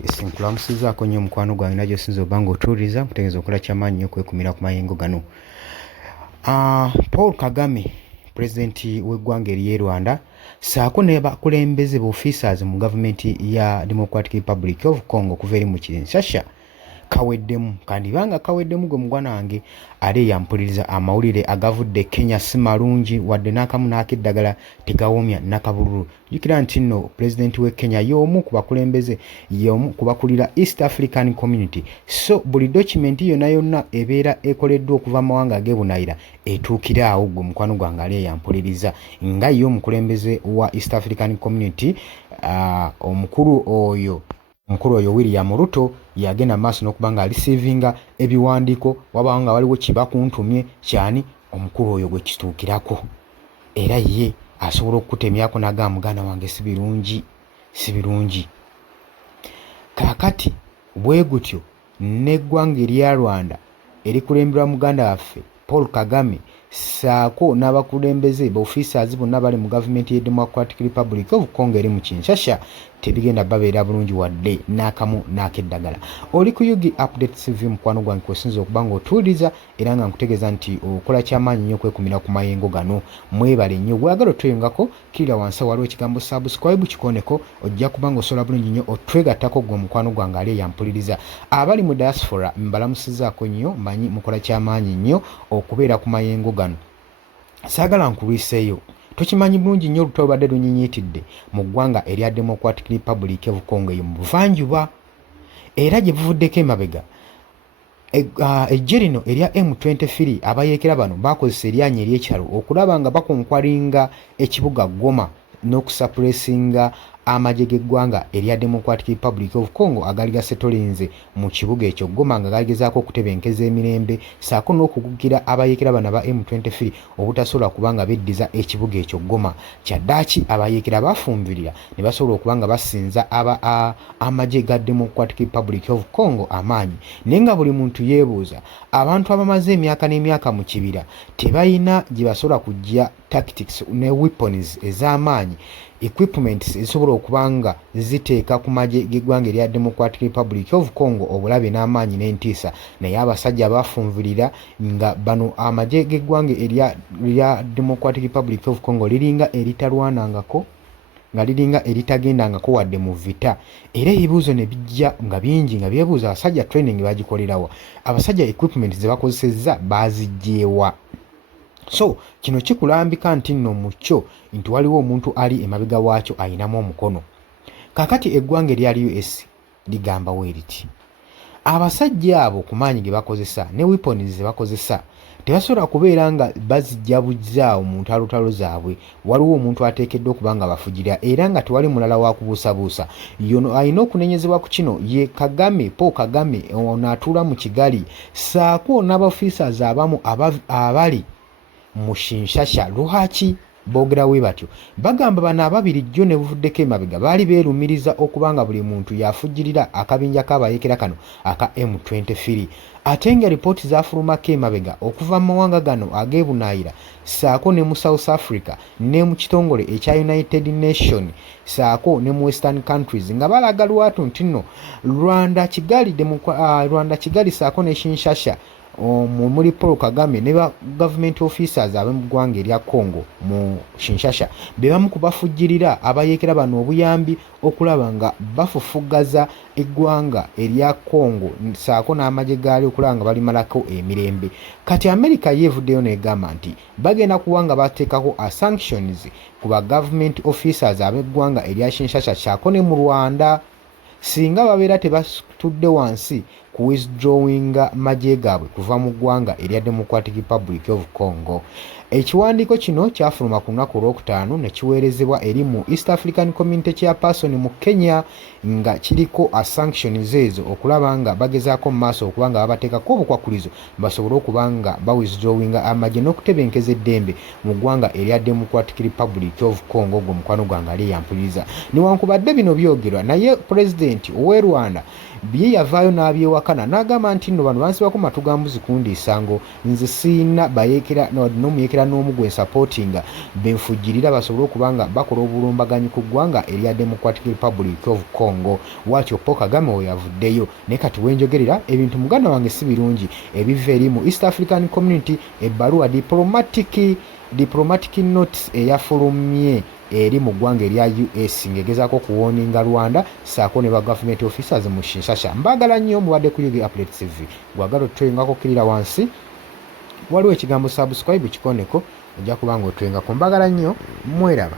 Nkulamusizaako nnyo mukwano gwange najjo sinza oba ng'otuwuliriza nkutegeeza okola kyamaanyi nnyo okwekumira ku mayengo gano. Paul Kagame pulezidenti w'eggwanga ery'e Rwanda ssaako ne bakulembeze officers mu gavumenti ya Democratic Republic of Congo okuva eri mu Kinshasa kaweddemu kandibanga kaweddemu gwe mugwana wange ali yampuliriza amawulire agavudde Kenya si malungi wadde n'akamu n'akeddagala tegawoomya nakabululu. Jjukira nti nno pulezidenti w'e Kenya y'omu ku bakulembeze y'omu ku bakulira East African Community, so buli dokumenti yonna yonna ebeera ekoleddwa okuva mu mawanga ag'ebunayira etuukira awo gwe mukwano gwange ali yampuliriza nga ye omukulembeze wa East African Community. Omukulu oyo William Ruto yagenda maaso n'okuba nga alisiivinga ebiwandiiko wabaawo nga waliwo kibakuntumye kyani omukulu oyo gwe kituukirako era ye asobola okukutemyako n'agamba muganda wange si birungi. Kaakati bwe gutyo n'eggwanga erya Rwanda erikulemberwa muganda waffe Paul Kagame ssaako n'abakulembeze officers bonna bali mu gavumenti ya Democratic Republic of Congo eri mu Kinshasa tebigenda babeera bulungi wadde n'akamu n'akeddagala. Oli ku Yugi Updates TV mukwano gwange kwesinza okuba ng'otuwuliriza era nga nkutegeeza nti okola kyamaanyi nnyo okwekumira ku mayengo gano. Mwebale nnyo bwagala otweyongako kirira wansi waliwo ekigambo subscribe kikoneko ojja kuba ng'osobola bulungi nnyo otwegattako gwe mukwano gwange ali yampuliriza. Abali mu diaspora mbalamusizaako nnyo manyi mukola kyamaanyi nnyo okubeera ku mayengo gano. Saagala nkulwiseeyo tokimanyi bulungi nnyo olutalo badde lunyinyiitidde mu ggwanga erya Democratic Republic of Congo eyo mu buvanjuba era gye buvuddeko emabega ejje lino erya M23 abayeekera bano bakozesa eryanyi ery'ekyalo okulaba nga bakonkwalinga ekibuga Goma n'okusapulesinga amagye g'eggwanga erya Democratic Republic of Congo agali gasetolinze mu kibuga ekyo Goma nga gagezaako okutebenkeza emirembe ssaako n'okugugira abayeekera bano aba M23 obutasobola kubanga beddiza ekibuga ekyo Goma. Kyaddaaki abayeekera bafumbirira ne basobola okuba nga basinza amagye ga Democratic Republic of Congo amaanyi. Naye nga buli muntu yeebuuza abantu abamaze emyaka n'emyaka mu kibira tebalina gye basobola kujja tactics ne weapons ez'amaanyi equipments ezisobola okuba nga ziteeka ku magye g'eggwanga erya Democratic Republic of Congo obulabe n'amaanyi n'entiisa. Naye abasajja bafunvulira nga bano amagye g'eggwanga erya Democratic Republic of Congo liringa eritalwanangako nga liringa eritagendangako wadde mu vita era ebibuuzo ne bijja nga bingi nga byebuuza abasajja training bagikolerawa, abasajja equipment ze bakozesezza baziggyeewa. So kino kikulambika nti nno mucyo nti waliwo omuntu ali emabega waakyo ayinamu omukono. Kaakati eggwanga erya US ligamba weeriti abasajja abo ku maanyi ge bakozesa ne weapons ze bakozesa tebasobola kubeera nga bazijja bujjaawo mu ntalotalo zaabwe. Waliwo omuntu ateekeddwa okuba nga bafugira era nga tewali mulala wa kubuusabuusa. Yono alina okunenyezebwa ku kino ye Kagame, Paul Kagame ono atuula mu Kigali ssaako n'abaofficers abamu abali mu Kinshasa. Lwaki boogera bwe batyo? Bagamba bano ababiri jjo ne buvuddeko emabega baali beerumiriza okuba nga buli muntu yafujjirira akabinja k'abayeekera kano aka M23 ate nga ripooti zaafulumako emabega okuva mu mawanga gano ag'ebunaayira ssaako ne mu South Africa ne mu kitongole ekya United Nation ssaako ne mu Western countries nga balaga lwatu nti nno Rwanda Kigali ssaako ne Kinshasa muri Paul Kagame ne ba government officers ab'emu ggwanga erya Congo mu Kinshasa be bamu kubafujjirira abayeekera bano obuyambi okulaba nga bafufugaza eggwanga erya Congo ssaako n'amagye gaali okulaba nga balimalako emirembe. Kati America yeevuddeyo n'egamba nti bagenda kuba nga bateekako sanctions ku ba government officers ab'eggwanga erya Kinshasa ssaako ne mu Rwanda singa babeera tebatudde wansi ku withdrawinga magye gaabwe kuva mu ggwanga erya Democratic Republic of Congo. Ekiwandiiko kino kyafuluma ku lunaku olwokutaano ne kiweerezebwa eri mu East African Community Chairperson mu Kenya nga kiriko sanctions ezo okulaba nga bagezaako mu maaso okuba nga babateekako obukwakulizo basobole okuba nga bawithdrawinga amagye n'okutebenkeza eddembe mu ggwanga erya Democratic Republic of Congo gwe mukwano gwange ali yampuliriza. Newankubadde bino byogerwa naye Pulezidenti ow'e Rwanda bye yavaayo n'abyewakana n'agamba nti nno bano bansibako matu ga mbuzi kundiisango nze siina bayeekera n'omuyekera beera n'omu gwe supportinga benfujirira basobole okubanga bakola obulumbaganyi ku ggwanga erya Democratic Republic of Congo. Bwatyo Paul Kagame oyo yavuddeyo naye kati wenjogerera ebintu muganda wange si birungi ebiva eri mu East African Community. Ebbaluwa diplomatic notes eyafulumye eri mu ggwanga erya US ng'egezaako kuwooninga Rwanda saako ne ba government officers mu Kinshasa. Mbagala nnyo mubadde ku UG Update TV. Gwagala otwengako kirira wansi waliwo ekigambo subscribe kikondeko ojja kubanga otwengako. Mbagala nnyo mweraba.